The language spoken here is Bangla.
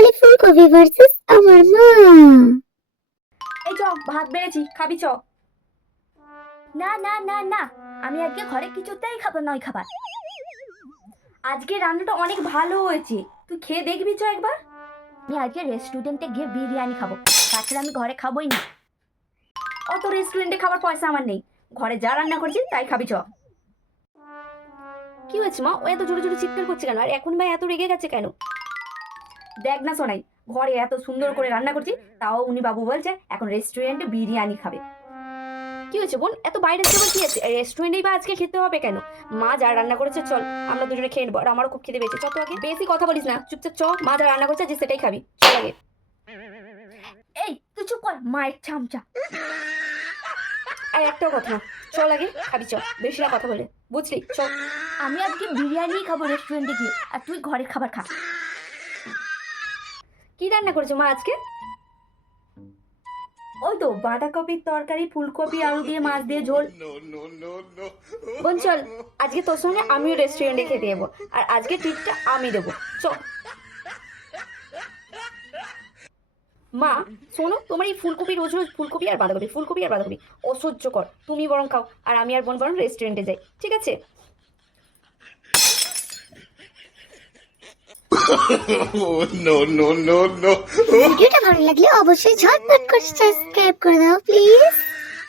তাহলে ফুলকপি ভার্সেস আমার মা। এই চ ভাত বেড়েছি, খাবি চ। না না না না, আমি আজকে ঘরে কিছুতেই খাবো না ওই খাবার। আজকে রান্নাটা অনেক ভালো হয়েছে, তুই খেয়ে দেখবি চ একবার। আমি আজকে রেস্টুরেন্টে গিয়ে বিরিয়ানি খাবো, তাছাড়া আমি ঘরে খাবোই না। অত রেস্টুরেন্টে খাবার পয়সা আমার নেই, ঘরে যা রান্না করছি তাই খাবি চ। কি হয়েছে মা, ও এত জোরে জোরে চিৎকার করছে কেন, আর এখন ভাই এত রেগে গেছে কেন? দেখ না সোনাই, ঘরে এত সুন্দর করে রান্না করছি, তাও উনি বাবু বলছে এখন রেস্টুরেন্টে বিরিয়ানি খাবে। কি হয়েছে বোন, এত বাইরে যাবো কি আছে, রেস্টুরেন্টেই বা আজকে খেতে হবে কেন? মা যা রান্না করেছে চল আমরা দুজনে খেয়ে নেবো, আর আমারও খুব খেতে পেয়েছে। চল তো আগে, বেশি কথা বলিস না, চুপচাপ চ, মা যা রান্না করেছে যে সেটাই খাবি, চল আগে। এই তুই চুপ কর, মায়ের চামচা। আর একটাও কথা না, চল আগে খাবি চ, বেশি না কথা বলে, বুঝলি? চল। আমি আজকে বিরিয়ানি খাবো রেস্টুরেন্টে গিয়ে, আর তুই ঘরের খাবার খা। কি রান্না করেছো মা আজকে? ওই তো বাঁধাকপির তরকারি, ফুলকপি আলু দিয়ে মাছ দিয়ে ঝোল। বোন চল, আজকে তোর সঙ্গে আমিও রেস্টুরেন্টে খেতে যাবো, আর আজকে ট্রিটটা আমি দেবো, চল। মা শোনো, তোমার এই ফুলকপি রোজ রোজ ফুলকপি আর বাঁধাকপি, ফুলকপি আর বাঁধাকপি অসহ্যকর, তুমি বরং খাও, আর আমি আর বোন বরং রেস্টুরেন্টে যাই, ঠিক আছে? No, no, no, no. ভিডিওটা ভালো লাগলে অবশ্যই ঝটপট করে সাবস্ক্রাইব করে দাও প্লিজ।